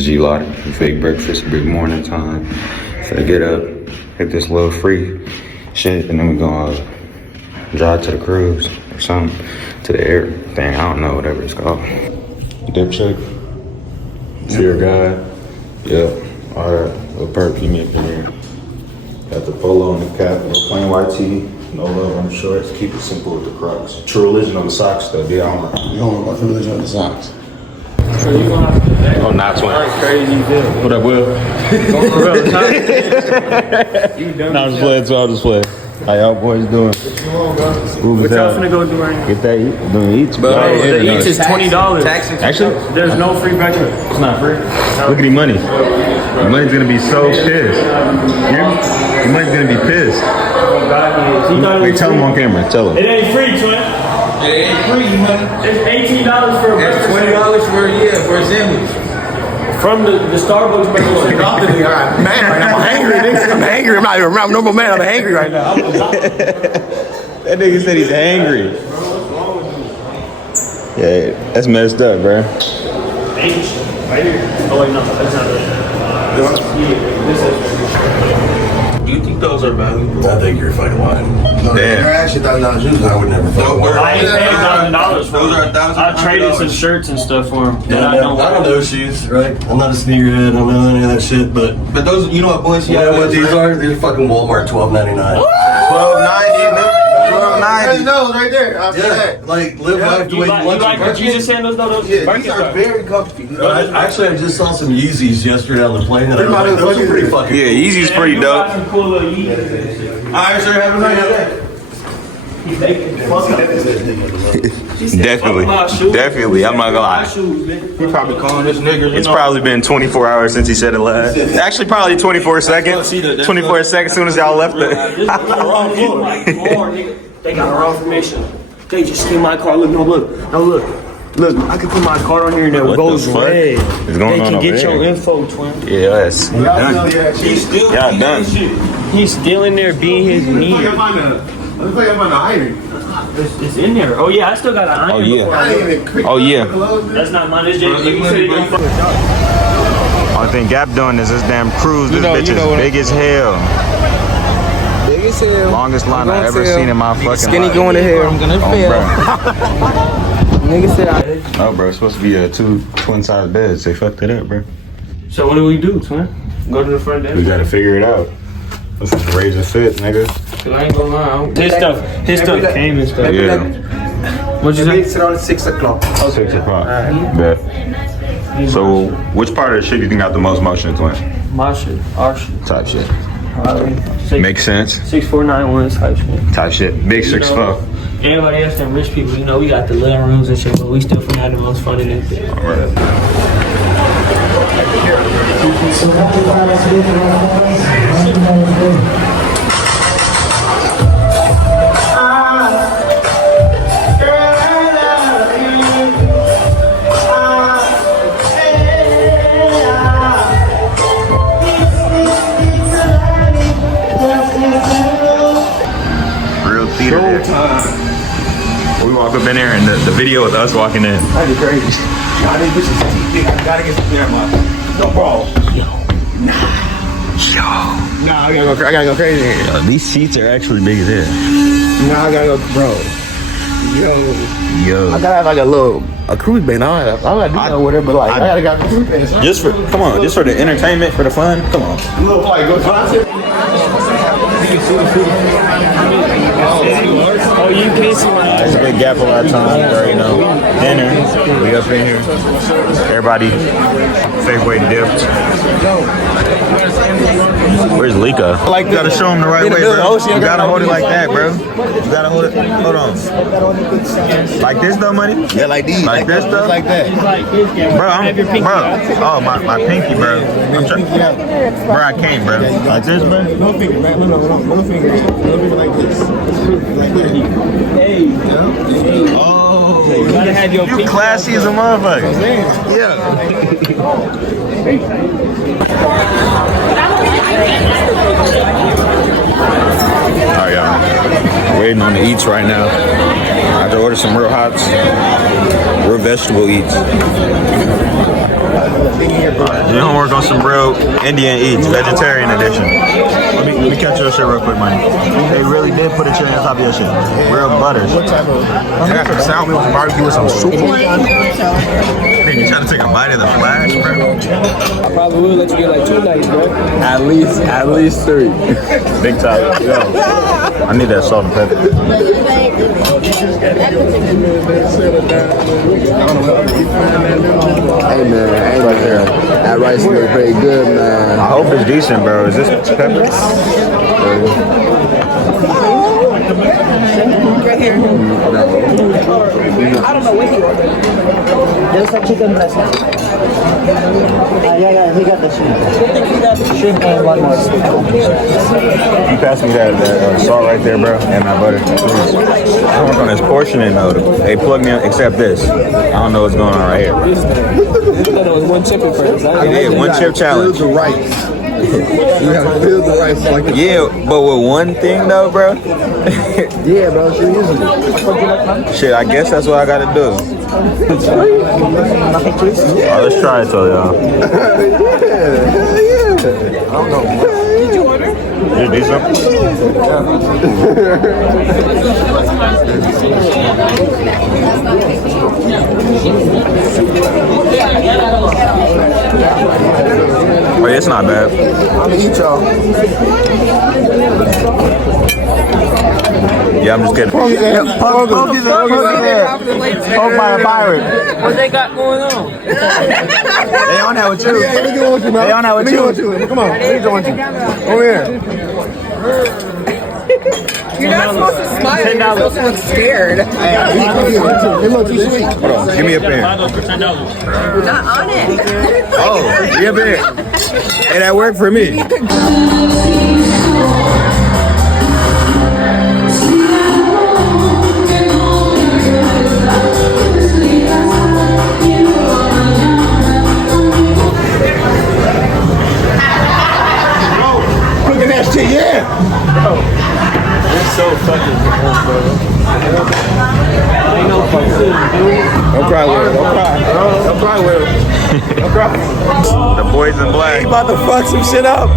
G-Lot, big breakfast, big morning time. So get up, hit this little free shit, and then we gonna drive to the cruise or something, to the air thing, I don't know, whatever it's called. Dipcheck, fear guy, yep, all that, little perk, keep me up in here. Got the polo and the cap, plain white tee, no love on the shorts, keep it simple with the Crocs. True religion on the socks though, yeah, I don't know. You don't want true religion on the socks. So you gonna have to Oh, not twin. crazy dude. What up, Will? No, I'm just playing, so I'll just play. How y'all boys doing? What y'all finna go do right now? Get that doing eats, bro. The eats is $20. Actually, There's no free breakfast. it's not free. Look at the money. The money's gonna be so pissed. The money's gonna be pissed. Wait, tell him on camera. Tell him. It ain't free, twin. It ain't free, man. It's $18 for a That's breakfast. $20 for a sandwich. From the Starbucks breakfast. Man, right now, I'm angry, nigga. I'm angry. I'm not even around normal man. I'm angry right now. That nigga said he's angry. Yeah, that's messed up, bro. H. Right here. Oh, wait, no. That's not it. This is. Do you think those are valuable? I think you're fucking lying. No, Damn. they're actually $1,000 shoes. I would never fucking wear. I ain't paid $1,000 for Those are them. $1,000. I traded some shirts and stuff for them. Yeah, I don't know shoes, right? I'm not a sneakerhead. I don't know any of that shit, but But those, you know what, boys? you know what these are? These are fucking Walmart $12.99. $12.90. $12.90. Those right there. I'll say that. Like live life the You way you want like the Jesus sandals though? Those Yeah, these are very comfy. Actually, I just saw some Yeezys yesterday on the plane, and I was like, those are pretty fucking. Yeah, Yeezy's pretty dope. Some cool little Yeezys. I sure have a nice day. Definitely. I'm not gonna lie. He probably calling this nigga. It's probably been 24 hours since he said it last. Actually, probably 24 seconds. 24 seconds soon as y'all left it. They got the wrong information. They just steal my car. Look, look. Look, I can put my car on here and it What goes the fuck red. is going They on can over get your there? info, twin. Yes. He's still Y'all done. He's still in there being his knee. I'm on the iron. It's in there. Oh yeah, I still got an iron. Oh, yeah. before I go. Oh, yeah. That's not mine. It's just you said it don't fuck. Only thing Gap doing is this damn cruise. This bitch is big as hell. Big as hell. Longest line I ever seen in my fucking Skinny life. going to hell. I'm gonna fail. Nigga said Oh, bro, it's supposed to be a two twin-size beds. They fucked it up, bro. So what do we do, twin? Go to the front desk. We gotta figure it out. Let's just raise and fit, nigga. Cause I ain't gonna lie. His stuff came and stuff. Yeah. What'd you say? it's around 6 o'clock. 6 o'clock. Bet. So, which part of the shit you think got the most motion, twin? My shit. Our shit. Type shit. Six, Makes sense. 6491 type shit. Type shit. Big 6'4". Everybody else, them rich people, you know, we got the little rooms and shit, but we still finna have the most fun in it. Alright. Real theater there. We walk up in there and the video is us walking in. That'd be crazy. Y'all these bitches thick. I gotta get some camera. No bro. Nah, I gotta go crazy here. Yo, these seats are actually big as hell. Nah, I gotta go, bro. Yo. I gotta have like a cruise band. I don't gotta do that with it, but like, I gotta got a cruise band. Just for the entertainment, for the fun. Come on. A little like go concert. Oh, you can't see my It's a big gap of our time, you already know. Dinner, we up in here. Everybody, fake way dipped. Where's Lika? Like You gotta show him the right way, bro. You gotta hold it like that, bro. You gotta hold it. Hold on. Like this though, money? Yeah, like these. Like this though? Like that. Bro, oh, my pinky, bro. I'm trying. Bro, I can't, bro. Like this, bro? No finger, man. No finger. No finger like this. Like that. Hey, Oh, you gotta have your you classy as a motherfucker. Yeah. Alright, y'all. Waiting on the eats right now. I had to order some real hots, real vegetable eats. Your homework on some real Indian eats, vegetarian edition. Let me catch your shit real quick, man. They really did put a cherry on top of your shit. Real butters. What type of? I got some salmon with barbecue with some soup. Nigga, you trying to take a bite of the flash, bro? I probably will let you get like 2 nights, bro. At least 3. Big time. Yo, I need that salt and pepper. Hey man, right there. That rice looks pretty good, man. I hope it's decent, bro. Is this pepper? Right here. I don't know what he ordered. There's a chicken breast. Yeah, he got the shrimp. Shrimp and one more. You pass me that salt right there, bro, and my butter, please. I work on this portioning though. They plug me in, except this. I don't know what's going on right here. This was 1 chip at first. I did 1 chip challenge. The rice. You gotta build the rice like a Yeah, but with one thing though, bro. Yeah, bro, she uses it. Shit, I guess that's what I gotta do. Nothing twist. Oh, let's try it though, y'all. I don't know. Did you order? You do something? Oh, yeah, it's not bad. I'm gonna eat y'all. Yeah, I'm just kidding. Poke by a pirate. What they got going on? They on that with you. Yeah, let me get with you, man. They on that with Let me get with you. Come on, let me get with you. Over here. You're not supposed to smile. You're supposed to look scared. Give me too sweet. Hold on, give me a pen. You're not on it. Oh, yeah, man. Hey, that worked for me. Cooking that shit, yeah. It's so fucking good, bro. Ain't no fucking Don't cry, Will. Don't cry. Don't cry, Will. Don't cry. The boys in black. He about to fuck some shit up.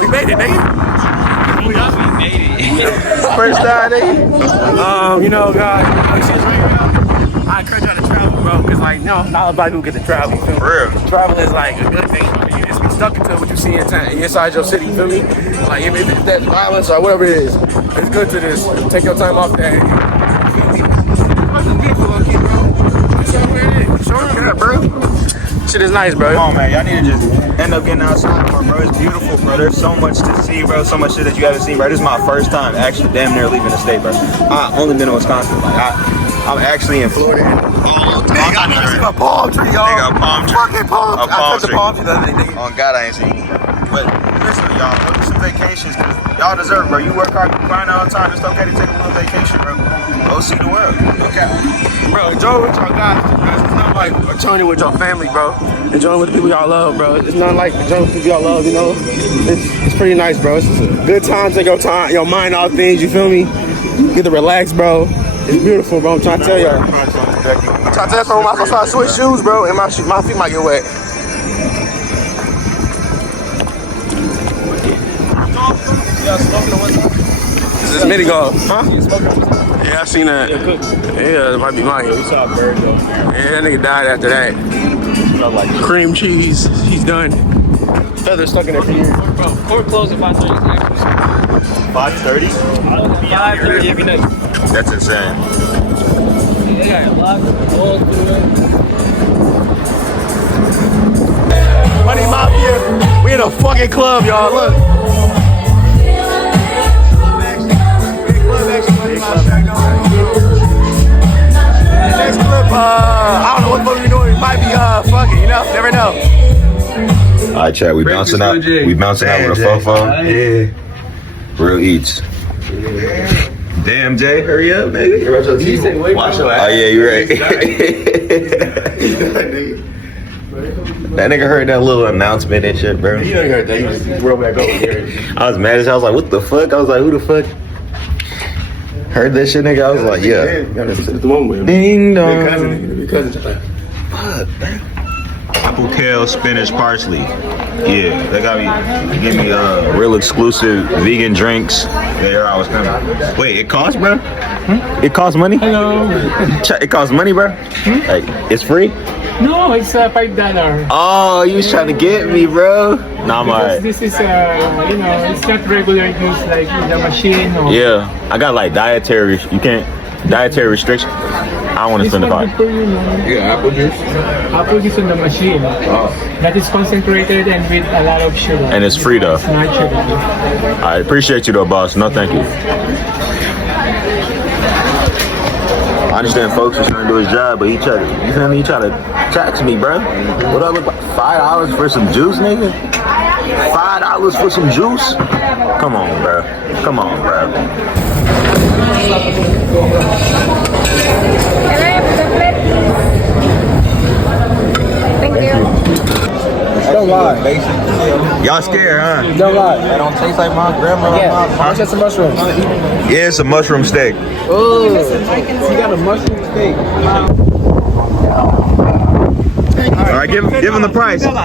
We made it, nigga. First time, nigga. You know, guys, I encourage y'all to travel, bro, because, like, no, not everybody who get to travel, you feel me? For real. Travel is, like, a good thing. You just be stuck into what you see inside your city, you feel me? Like, if it's that violence or whatever it is, it's good to just take your time off that. You feel me? It's beautiful, low-key, bro. Show them where it is. Show them that, bro. Shit is nice, bro. Come on, man. Y'all need to just end up getting outside more, bro. It's beautiful, bro. There's so much to see, bro. So much shit that you haven't seen, bro. This is my first time actually damn near leaving the state, bro. I only been in Wisconsin. Like, I'm actually in Florida. Oh, They got a palm tree, y'all. They got a palm tree. Fucking palm A tree. I palm touched the tree. palm tree the other day, nigga. On God, I ain't seen it. But listen, y'all, go do some vacations, cause y'all deserve it, bro. You work hard, you grind all the time. It's okay to take a little vacation, bro. Go see the world. Okay. Bro, enjoy with y'all guys, bro. It's not like enjoying it with your family, bro. Enjoying with the people y'all love, bro. It's not like enjoying with the people y'all love, you know? It's pretty nice, bro. It's a good time, take your mind off things, you feel me? Get to relax, bro. It's beautiful, bro. I'm trying to tell y'all. I'm trying to tell you, I'm gonna start switch shoes, bro, and my feet might get wet. This is mini golf, huh? Yeah, I seen that. Yeah, it might be mine. We saw a bird though. Yeah, that nigga died after that. Cream cheese, he's done. Feather stuck in there for years. Bro, court closed at 5:30. 5:30? 5:30 every night. That's insane. They got locked all through it. Money Mafia, we in a fucking club, y'all. Look. Next clip, I don't know what movie we're doing. It might be fuck it, you know? Never know. All right, chat. We bouncing out. We bouncing out with a fofo. Yeah. Real eats. Damn, Jay, hurry up, baby. Watch your ass. Oh, yeah, you're right. That nigga heard that little announcement and shit, bro. You ain't heard that. You just roll back over here. I was mad as hell. I was like, what the fuck? I was like, who the fuck? Heard that shit, nigga? I was like, yeah. That's the one with him. Ding dong. Your cousin. Fuck, man. Apple, kale, spinach, parsley. Yeah, they got me, give me real exclusive vegan drinks. There I was coming. Wait, it costs, bro? It costs money? Hello. It costs money, bro? Like, it's free? No, it's $5. Oh, you was trying to get me, bro. Nah, I'm alright. This is, it's not regular use like in the machine. Or Yeah, I got like dietary restrictions. I don't want to spend the $5. Yeah, apple juice. Apple juice in the machine. That is concentrated and with a lot of sugar. And it's free though. It's not sugar. I appreciate you though, boss. No, thank you. I understand folks are trying to do his job, but he try to tax me, bro. What I look like? $5 for some juice, nigga? $5 for some juice? Come on, bro. Come on, bro. Thank you. Don't lie. Y'all scared, huh? Don't lie. That don't taste like my grandma. Yeah, I just some mushrooms. Yeah, it's a mushroom steak. Oh, you got a mushroom steak. All right, give him the price. 10. 10.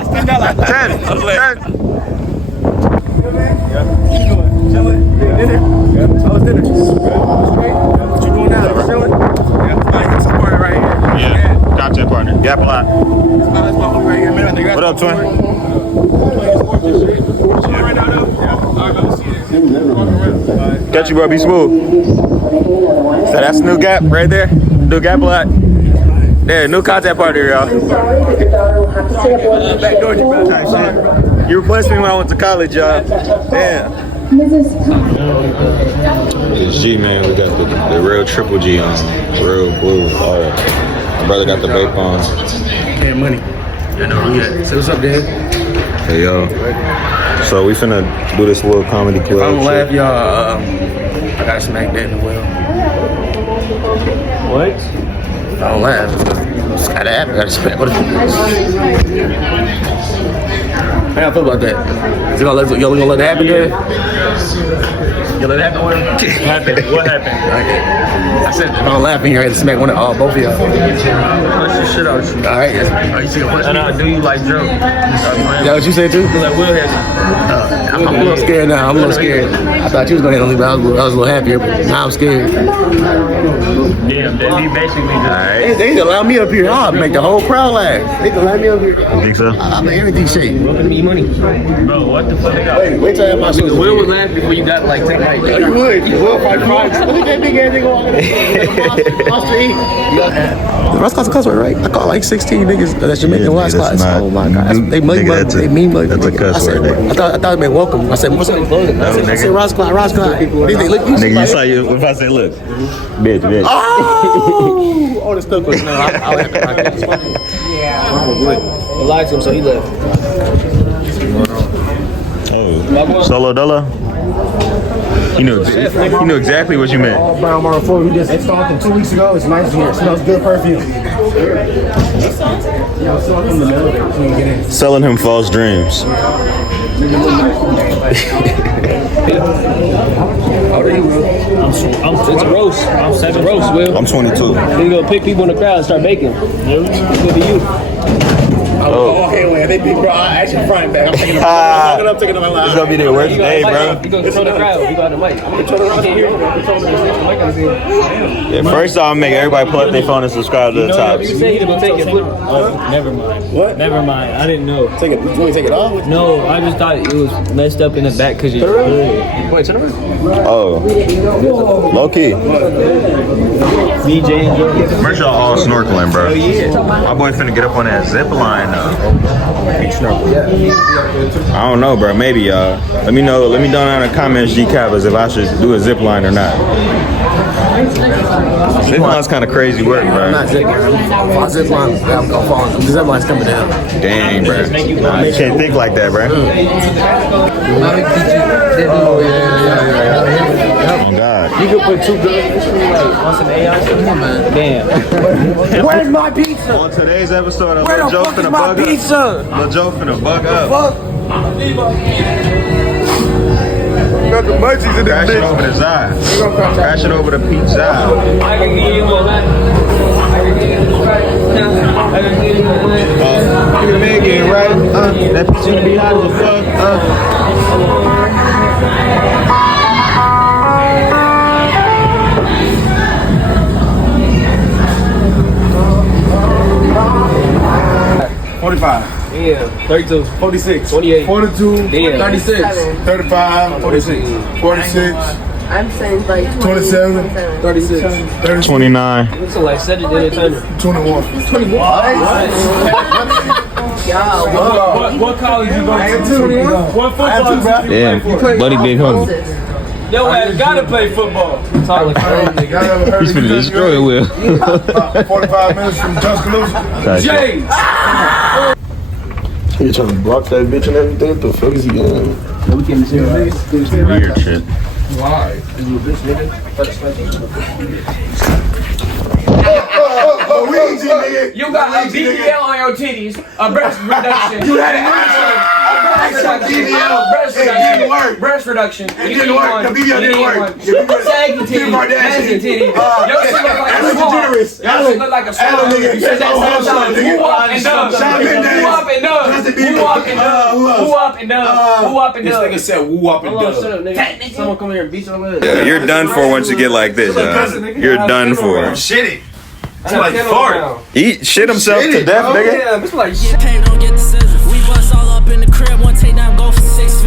Yeah, content partner. Gap a lot. What up, twin? Got you, bro. Be smooth. So that's new Gap right there. New Gap a lot. There, new content partner, y'all. You replaced me when I went to college, y'all. Damn. It's G, man. We got the real triple G on. Real blue. All right. My brother got the vape on. Can't money. You know, yeah. So what's up, Dad? Hey, yo. So we finna do this little comedy club. If I don't shit. laugh, y'all, I gotta smack that in the well. What? If I don't laugh, it's gotta happen. I gotta smack. What how y'all feel about that? Y'all gonna let it happen, Dad? You let it happen with him? What happened? I said, if I don't laugh in here, I had to smack both of y'all. Punch the shit out of you. All right. You see a punch? And I do you like Joe? Is that what you said too? Like Will has I'm a little scared now. I'm a little scared. I thought you was gonna handle me, but I was a little happier. But now I'm scared. Damn, that he basically just. Alright. They can allow me up here. I'll make the whole crowd laugh. They can allow me up here. You think so? I'll make everything shake. Welcome to me money. Bro, what the fuck? Wait till I have my shoes. Will would laugh before you got like 10 nights. You would. You will fight frogs. Look at that big ass nigga walking. Monster Inc. The rest class cuss word, right? I call like 16 niggas that should make the last class. Oh my god. They money, they mean money. That's a cuss word. I thought it meant welcome. I said, what's up? I said, Ross Clyde. Nigga, you saw you if I say, look. Bitch. Oh, the stuff was no. I would have to rock that. I lied to him, so he left. Oh. Solo Dolo? He knew exactly what you meant. Brown Marble 4, we just installed it 2 weeks ago. It's nice in here. It smells good perfume. Selling him false dreams. It's a roast. It's a roast, Will. I'm 22. You go pick people in the crowd and start baking. It's good to you. Oh, okay, wait. They be, bro. I actually frying back. I'm taking them. I'm taking them out. It's gonna be their worst day, bro. You go control the crowd. You got the mic. I'm gonna control the crowd. Yeah, first off, make everybody pull up their phone and subscribe to the Topz. You say he gonna take it. Never mind. What? Never mind. I didn't know. Take it. You want me to take it off? No, I just thought it was messed up in the back because you. Wait, turn around. Oh, low key. BJ and Jordan. Merch y'all all snorkeling, bro. My boy finna get up on that zip line though. I don't know, bro. Maybe y'all. Let me know. Let me know down in the comments, G-Cappers, if I should do a zip line or not. Zip line's kind of crazy work, bro. I'm not zipping. If I zip line, I'm gonna fall. The zip line's coming down. Dang, bro. Nah, you can't think like that, bro. God. You could put 2 girls in this room, like, want some AI? Damn. Where's my pizza? On today's episode of Where the Lil Joe fuck is finna my bug up. pizza? Lil Joe finna bug up. Fuck. Got the munchies in Crash this it bitch. over the side. Crash it over the pizza. I can give you one. You can make it right. That pizza gonna be hot as a fuck. Yeah. 32. 46. 28. 42. Damn. 36. 35. 46. 46. I'm saying like 27. 36. 29. Looks like set it in a timer. 21. What college you go to? What football team you play Yeah, for? buddy big homie. Yo, ass gotta play football. He's He's finna destroy it, Will. 45 minutes from Tuscaloosa. Jay. You trying to block that bitch and everything? What the fuck is he doing? Weird shit. You got a BBL on your titties, a breast reduction. You had breast reduction. It didn't work. The BBL didn't work. Saggy titty, nasty titty. Your shit look like a swamp. Your shit look like a swamp. You said that sometimes. Who up and dub? Who up and dub? Who up and dub? Who up and dub? Who up and dub? This nigga said woo up and Hold on, dub. shut up, nigga. Someone come here and beat your leg. Yeah, you're done for once you get like this, You're done for. Shitty. It's like fart. He shit himself to death, nigga. Yeah, it's like Get paid, don't get the scissors. We bust all up in the crib, one take down, go for 6